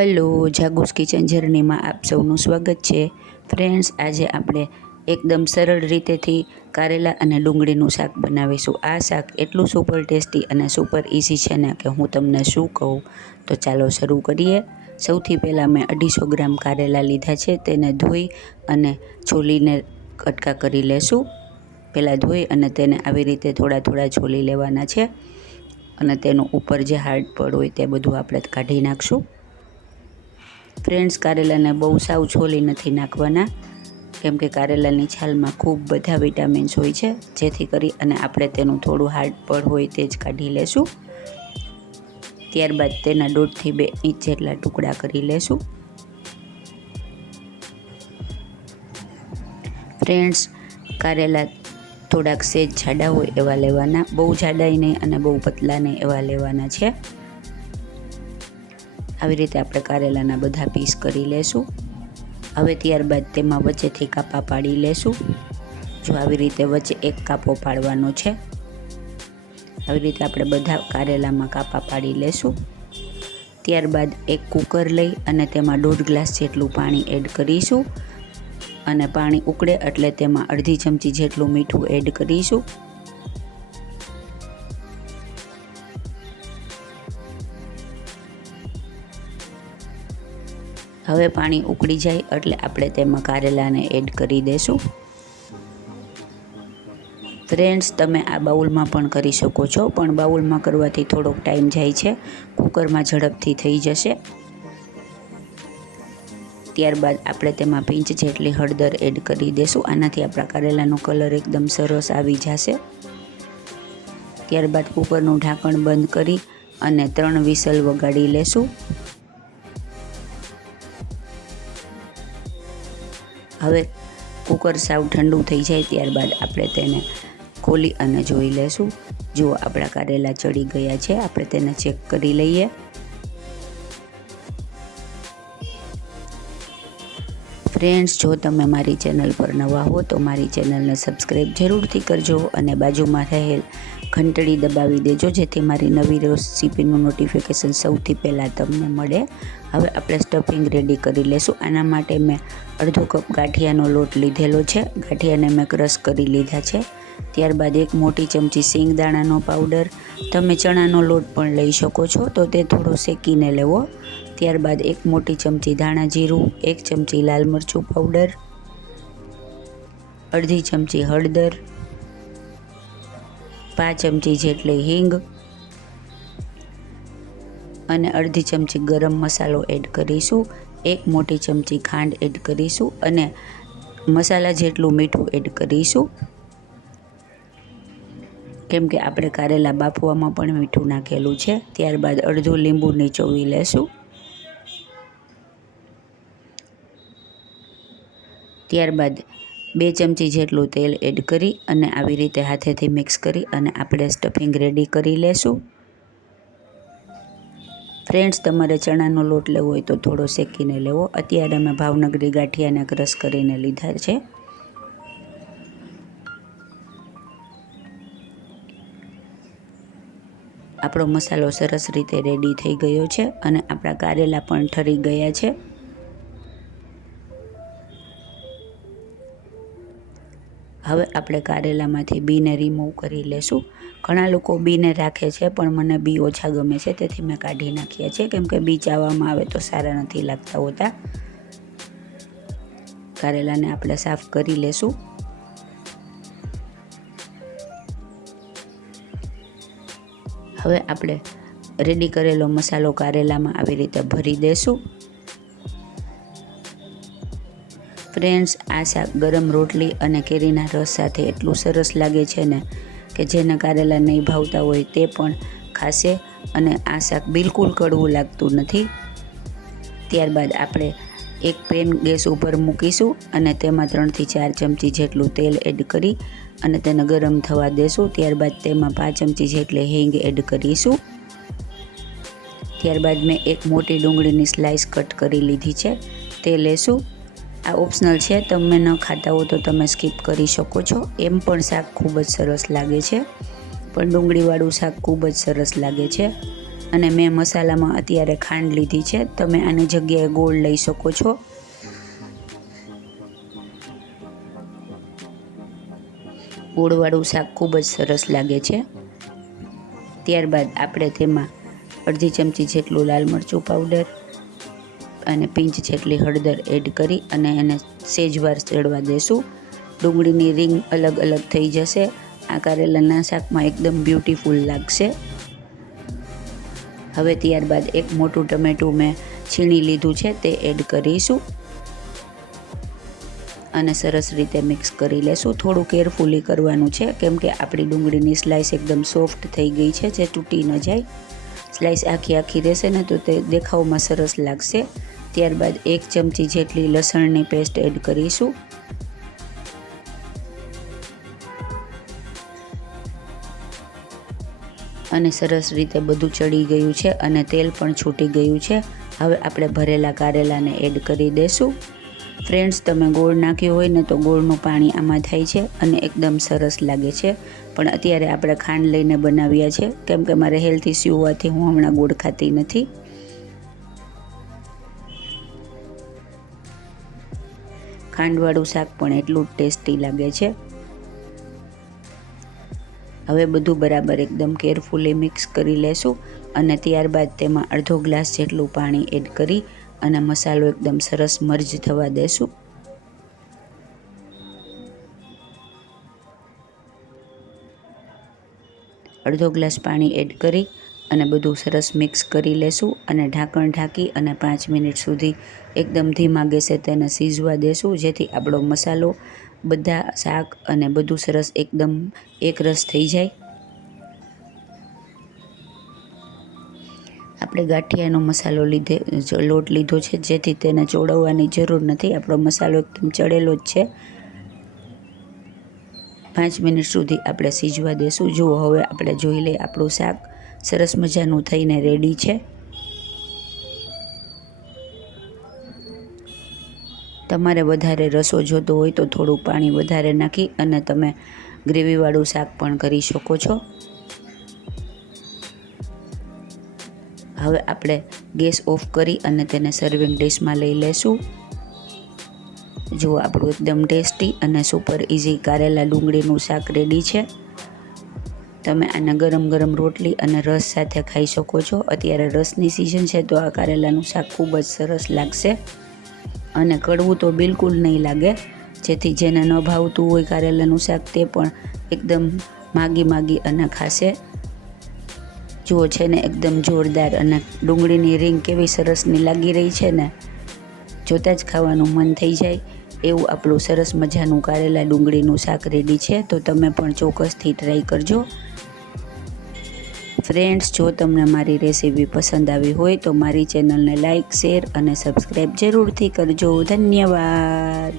Hello, જાગુસ kitchen જર્નીમાં આપ સૌનું સ્વાગત છે. ફ્રેન્ડ્સ, આજે આપણે એકદમ સરળ રીતેથી કારેલા અને ડુંગળીનું શાક બનાવીશું. આ શાક એટલું સુપર ટેસ્ટી અને સુપર ઇઝી છે ને કે હું તમને શું કહું. તો ચાલો શરૂ કરીએ. સૌથી પહેલાં મેં 250 ગ્રામ કારેલા લીધા છે. તેને ધોઈ અને છોલીને કટકા કરી લેશું. પહેલાં ધોઈ અને તેને આવી રીતે થોડા થોડા છોલી લેવાના છે અને તેનું ઉપર જે હાર્ડ પડ હોય તે બધું આપણે કાઢી નાખશું. ફ્રેન્ડ્સ, કારેલાને બહુ સાવ છોલી નથી નાખવાના, કેમ કે કારેલાની છાલમાં ખૂબ બધા વિટામિન્સ હોય છે, જેથી કરી અને આપણે તેનું થોડું હાર્ડ પડ હોય તે જ કાઢી લેશું. ત્યારબાદ તેના 1.5 થી 2 ઇંચ જેટલા ટુકડા કરી લેશું. ફ્રેન્ડ્સ, કારેલા થોડાક સેજ જાડા હોય એવા લેવાના, બહુ જાડાઈ નહીં અને બહુ પતલા નહીં એવા લેવાના છે. આવી રીતે આપણે કારેલાના બધા પીસ કરી લેશું. હવે ત્યારબાદ તેમાં વચ્ચેથી કાપા પાડી લેશું. જો આવી રીતે વચ્ચે એક કાપો પાડવાનો છે. આવી રીતે આપણે બધા કારેલામાં કાપા પાડી લેશું. ત્યારબાદ એક કુકર લઈ અને તેમાં 1.5 ગ્લાસ જેટલું પાણી એડ કરીશું અને પાણી ઉકળે એટલે તેમાં અડધી ચમચી જેટલું મીઠું એડ કરીશું. હવે પાણી ઉકળી જાય એટલે આપણે તેમાં કારેલાને એડ કરી દઈશું. ફ્રેન્ડ્સ, તમે આ બાઉલમાં પણ કરી શકો છો, પણ બાઉલમાં કરવાથી થોડોક ટાઈમ જાય છે. કુકરમાં ઝડપથી થઈ જશે. ત્યારબાદ આપણે તેમાં પિંચ જેટલી હળદર એડ કરી દઈશું. આનાથી આપણા કારેલાનો કલર એકદમ સરસ આવી જશે. ત્યારબાદ કુકરનું ઢાંકણ બંધ કરી અને 3 વિસલ વગાડી લેશું. હવે કુકર સાવ ઠંડુ થઈ જાય ત્યારબાદ આપણે તેને ખોલી અને જોઈ લેશું. જુઓ, આપણા કારેલા ચડી ગયા છે. આપણે તેને ચેક કરી લઈએ. ફ્રેન્ડ્સ, જો તમે મારી ચેનલ પર નવા હો તો મારી ચેનલને સબસ્ક્રાઈબ જરૂરથી કરજો અને બાજુમાં રહેલ ઘંટડી દબાવી દેજો, જેથી મારી નવી રેસીપીનું નોટિફિકેશન સૌથી પહેલાં તમને મળે. હવે આપણે સ્ટફિંગ રેડી કરી લેશું. આના માટે મેં અડધો કપ ગાંઠિયાનો લોટ લીધેલો છે. ગાંઠિયાને મેં ક્રશ કરી લીધા છે. ત્યારબાદ 1 મોટી ચમચી સિંગદાણાનો પાવડર. તમે ચણાનો લોટ પણ લઈ શકો છો, તો તે થોડો શેકીને લેવો. ત્યારબાદ 1 મોટી ચમચી ધાણા જીરું, 1 ચમચી લાલ મરચું પાવડર, અડધી ચમચી હળદર, 5 ચમચી જેટલી હિંગ અને અડધી ચમચી ગરમ મસાલો એડ કરીશું. 1 મોટી ચમચી ખાંડ એડ કરીશું અને મસાલા જેટલું મીઠું એડ કરીશું, કેમ કે આપણે કારેલા બાફવામાં પણ મીઠું નાખેલું છે. ત્યારબાદ અડધું લીંબુ નીચોવી લેશું. ત્યારબાદ 2 ચમચી જેટલું તેલ એડ કરી અને આવી રીતે હાથેથી મિક્સ કરી અને આપણે સ્ટફિંગ રેડી કરી લેશું. ફ્રેન્ડ્સ, તમારે ચણાનો લોટ લેવો હોય તો થોડો શેકીને લેવો. અત્યારે મેં ભાવનગરી ગાંઠિયાને ક્રશ કરીને લીધા છે. આપણો મસાલો સરસ રીતે રેડી થઈ ગયો છે અને આપણા કારેલા પણ ઠરી ગયા છે. હવે આપણે કારેલામાંથી બીને રિમૂવ કરી લેશું. ઘણા લોકો બીને રાખે છે, પણ મને બી ઓછા ગમે છે, તેથી મેં કાઢી નાખ્યા છે, કેમ કે બી ચાવવામાં આવે તો સારા નથી લાગતા હોતા. કારેલાને આપણે સાફ કરી લેશું. હવે આપણે રેડી કરેલો મસાલો કારેલામાં આવી રીતે ભરી દેશું. ફ્રેન્ડ્સ, આ શાક ગરમ રોટલી અને કેરીના રસ સાથે એટલું સરસ લાગે છે ને કે જેને કારેલા નહીં ભાવતા હોય તે પણ ખાશે અને આ શાક બિલકુલ કડવું લાગતું નથી. ત્યારબાદ આપણે એક પેન ગેસ ઉપર મૂકીશું અને તેમાં 3 થી 4 ચમચી જેટલું તેલ એડ કરી અને તેને ગરમ થવા દેશું. ત્યારબાદ તેમાં 5 ચમચી જેટલી હિંગ એડ કરીશું. ત્યારબાદ મેં 1 મોટી ડુંગળીની સ્લાઇસ કટ કરી લીધી છે, તે લેશું. આ ઓપ્શનલ છે, તમે ન ખાતા હો તો તમે સ્કીપ કરી શકો છો. એમ પણ શાક ખૂબ જ સરસ લાગે છે, પણ ડુંગળીવાળું શાક ખૂબ જ સરસ લાગે છે. અને મેં મસાલામાં અત્યારે ખાંડ લીધી છે, તમે આની જગ્યાએ ગોળ લઈ શકો છો. ગોળવાળું શાક ખૂબ જ સરસ લાગે છે. ત્યારબાદ આપણે તેમાં અડધી ચમચી જેટલું લાલ મરચું પાવડર અને પિંચ જેટલી હળદર એડ કરી અને એને સેજવાર ચડવા દેશું. ડુંગળીની રીંગ અલગ અલગ થઈ જશે. આ કારેલાના શાકમાં એકદમ બ્યુટીફુલ લાગશે. હવે ત્યારબાદ એક મોટું ટમેટું મેં છીણી લીધું છે તે એડ કરીશું અને સરસ રીતે મિક્સ કરી લેશું. થોડું કેરફુલી કરવાનું છે કેમ કે આપણી ડુંગળીની સ્લાઇસ એકદમ સોફ્ટ થઈ ગઈ છે, જે તૂટી ન જાય. સ્લાઇસ આખી રહેશે ને તો તે દેખાવમાં સરસ લાગશે. ત્યારબાદ 1 ચમચી જેટલી લસણની પેસ્ટ એડ કરીશું અને સરસ રીતે બધું ચડી ગયું છે અને તેલ પણ છૂટી ગયું છે. હવે આપણે ભરેલા કારેલાને એડ કરી દઈશું. ફ્રેન્ડ્સ, તમે ગોળ નાખ્યો હોય ને તો ગોળનું પાણી આમાં થાય છે અને એકદમ સરસ લાગે છે. પણ અત્યારે આપણે ખાંડ લઈને બનાવ્યા છે કેમ કે મારે હેલ્થ ઇસ્યુ હોવાથી હું હમણાં ગોળ ખાતી નથી. ખાંડવાળું શાક પણ એટલું જ ટેસ્ટી લાગે છે. હવે બધું બરાબર એકદમ કેરફુલી મિક્સ કરી લેશું અને ત્યારબાદ તેમાં અડધો ગ્લાસ જેટલું પાણી એડ કરી અને મસાલો એકદમ સરસ મર્જ થવા દેશું. અડધો ગ્લાસ પાણી એડ કરી અને બધું સરસ મિક્સ કરી લેશું અને ઢાંકણ ઢાંકી અને 5 મિનિટ સુધી એકદમ ધીમા ગેસે તેને સીજવા દેશું, જેથી આપણો મસાલો બધા શાક અને બધું સરસ એકદમ એકરસ થઈ જાય. આપણે ગાંઠિયાનો મસાલો લોટ લીધો છે, જેથી તેને ચોળવવાની જરૂર નથી. આપણો મસાલો એકદમ ચડેલો જ છે. 5 મિનિટ સુધી આપણે સીજવા દેશું. જુઓ, હવે આપણે જોઈ લઈએ આપણું શાક સરસ મજાનું થઈને રેડી છે. તમારે વધારે રસો જોતો હોય તો થોડું પાણી વધારે નાખી અને તમે ગ્રેવીવાળું શાક પણ કરી શકો છો. હવે આપણે ગેસ ઓફ કરી અને તેને સર્વિંગ ડિશમાં લઈ લેશું. જુઓ, આપણું એકદમ ટેસ્ટી અને સુપર ઇઝી કારેલા ડુંગળીનું શાક રેડી છે. તમે આને ગરમ ગરમ રોટલી અને રસ સાથે ખાઈ શકો છો. અત્યારે રસની સિઝન છે તો આ કારેલાનું શાક ખૂબ જ સરસ લાગશે અને કડવું તો બિલકુલ નહીં લાગે, જેથી જેને ન ભાવતું હોય કારેલાનું શાક તે પણ એકદમ માગી અને ખાશે. જુઓ છે ને, એકદમ જોરદાર અને ડુંગળીની રીંગ કેવી સરસની લાગી રહી છે ને, જોતાં જ ખાવાનું મન થઈ જાય એવું આપણું સરસ મજાનું કારેલા ડુંગળીનું શાક રેડી છે. તો તમે પણ ચોક્કસથી ટ્રાય કરજો. ફ્રેન્ડ્સ, જો તમને મારી રેસીપી પસંદ આવી હોય તો મારી ચેનલને લાઇક, શેર અને સબસ્ક્રાઈબ જરૂરથી કરજો. ધન્યવાદ.